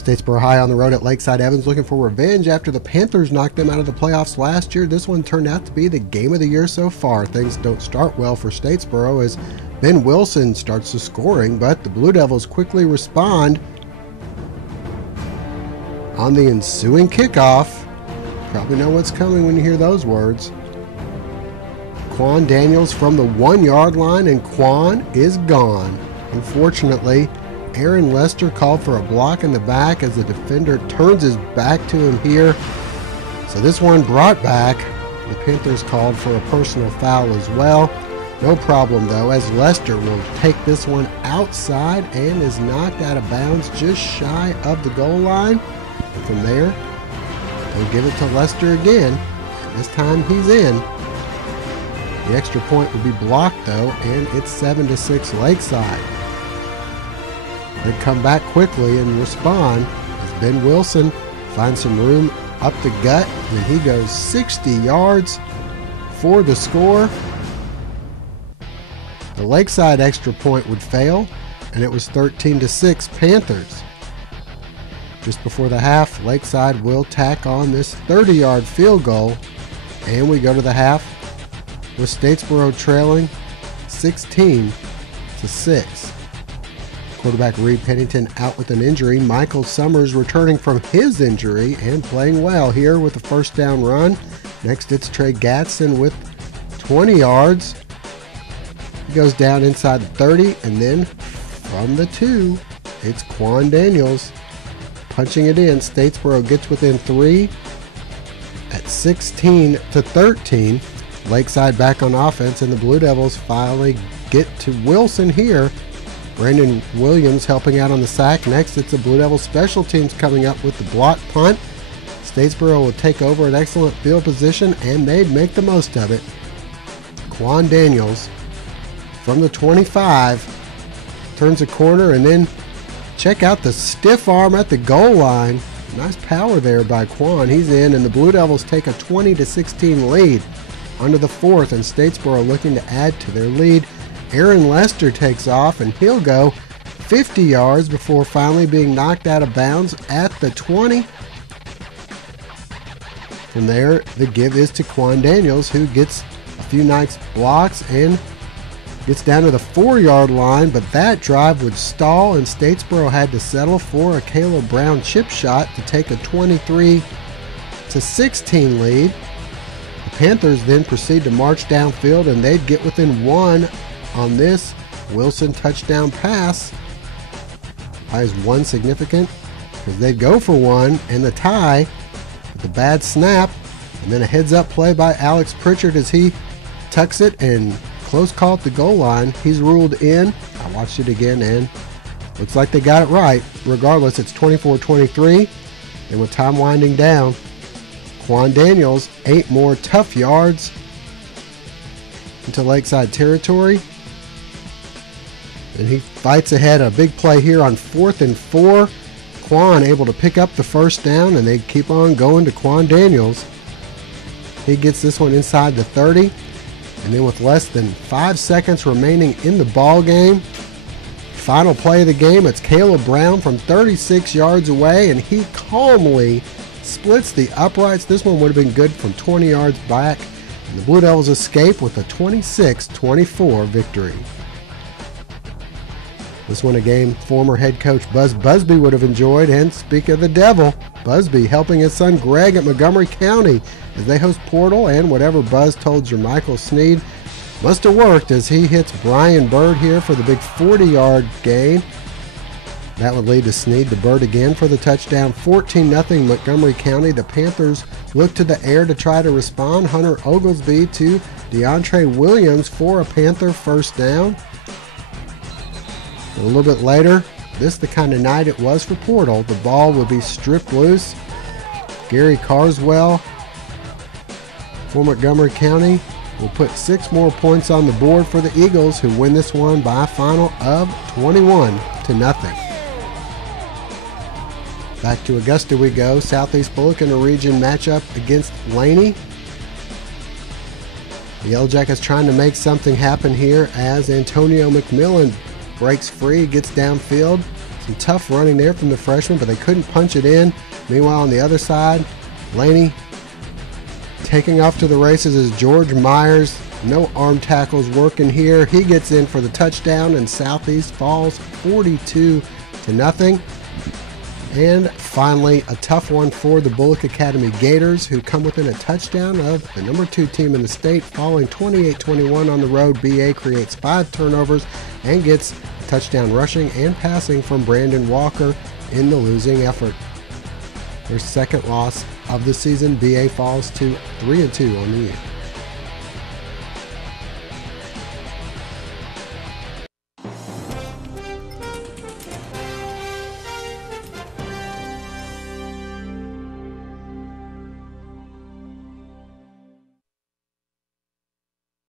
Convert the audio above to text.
Statesbor High on the road at Lakeside. Evans looking for revenge after the Panthers knocked them out of the playoffs last year. This one turned out to be the game of the year so far. Things don't start well for Statesboro as Ben Wilson starts the scoring, but the Blue Devils quickly respond on the ensuing kickoff. Probably know what's coming when you hear those words. Quan Daniels from the 1-yard line, and Quan is gone. Unfortunately, Aaron Lester called for a block in the back as the defender turns his back to him here. So this one brought back. The Panthers called for a personal foul as well. No problem though, as Lester will take this one outside and is knocked out of bounds just shy of the goal line. And from there, they'll give it to Lester again. This time he's in. The extra point would be blocked though, and it's 7-6 Lakeside. They come back quickly and respond as Ben Wilson finds some room up the gut, and he goes 60 yards for the score. The Lakeside extra point would fail, and it was 13-6 Panthers. Just before the half, Lakeside will tack on this 30-yard field goal, and we go to the half with Statesboro trailing 16-6. Quarterback Reed Pennington out with an injury. Michael Summers returning from his injury and playing well here with a first down run. Next it's Trey Gatson with 20 yards. He goes down inside the 30, and then from the 2, it's Quan Daniels punching it in. Statesboro gets within 3 at 16-13. Lakeside back on offense, and the Blue Devils finally get to Wilson here. Brandon Williams helping out on the sack. Next, it's the Blue Devils special teams coming up with the block punt. Statesboro will take over an excellent field position, and they'd make the most of it. Quan Daniels from the 25 turns a corner, and then check out the stiff arm at the goal line. Nice power there by Quan. He's in, and the Blue Devils take a 20-16 lead under the 4th, and Statesboro looking to add to their lead. Aaron Lester takes off, and he'll go 50 yards before finally being knocked out of bounds at the 20. From there, the give is to Quan Daniels, who gets a few nice blocks and gets down to the 4-yard line, but that drive would stall, and Statesboro had to settle for a Caleb Brown chip shot to take a 23-16 lead. The Panthers then proceed to march downfield, and they'd get within 1 on this Wilson touchdown pass. Why is 1 significant? Because they'd go for 1 and the tie with the bad snap, and then a heads-up play by Alex Pritchard as he tucks it, and close call at the goal line. He's ruled in. I watched it again, and looks like they got it right. Regardless, it's 24-23, and with time winding down, Quan Daniels 8 more tough yards into Lakeside territory, and he fights ahead. A big play here on 4th and 4. Quan able to pick up the first down, and they keep on going to Quan Daniels. He gets this one inside the 30, and then with less than 5 seconds remaining in the ball game, final play of the game, it's Caleb Brown from 36 yards away, and he calmly splits the uprights. This one would have been good from 20 yards back, and the Blue Devils escape with a 26-24 victory. This one a game former head coach Buzz Busby would have enjoyed, and speak of the devil, Busby helping his son Greg at Montgomery County as they host Portal, and whatever Buzz told Jermichael Sneed must have worked as he hits Brian Bird here for the big 40-yard gain. That would lead to Sneed to Bird again for the touchdown. 14-0 Montgomery County. The Panthers look to the air to try to respond. Hunter Oglesby to DeAndre Williams for a Panther first down. A little bit later, this the kind of night it was for Portal. The ball would be stripped loose. Gary Carswell for Montgomery County will put 6 more points on the board for the Eagles, who win this one by a final of 21-0. Back to Augusta we go. Southeast Bulloch in a region matchup against Laney. The Yellow Jackets trying to make something happen here as Antonio McMillan breaks free, gets downfield. Some tough running there from the freshman, but they couldn't punch it in. Meanwhile, on the other side, Laney taking off to the races is George Myers. No arm tackles working here. He gets in for the touchdown, and Southeast falls 42-0. And finally, a tough one for the Bulloch Academy Gators, who come within a touchdown of the number 2 team in the state, falling 28-21 on the road. BA creates 5 turnovers and gets a touchdown rushing and passing from Brandon Walker in the losing effort. Their second loss of the season, BA falls to 3-2 on the year.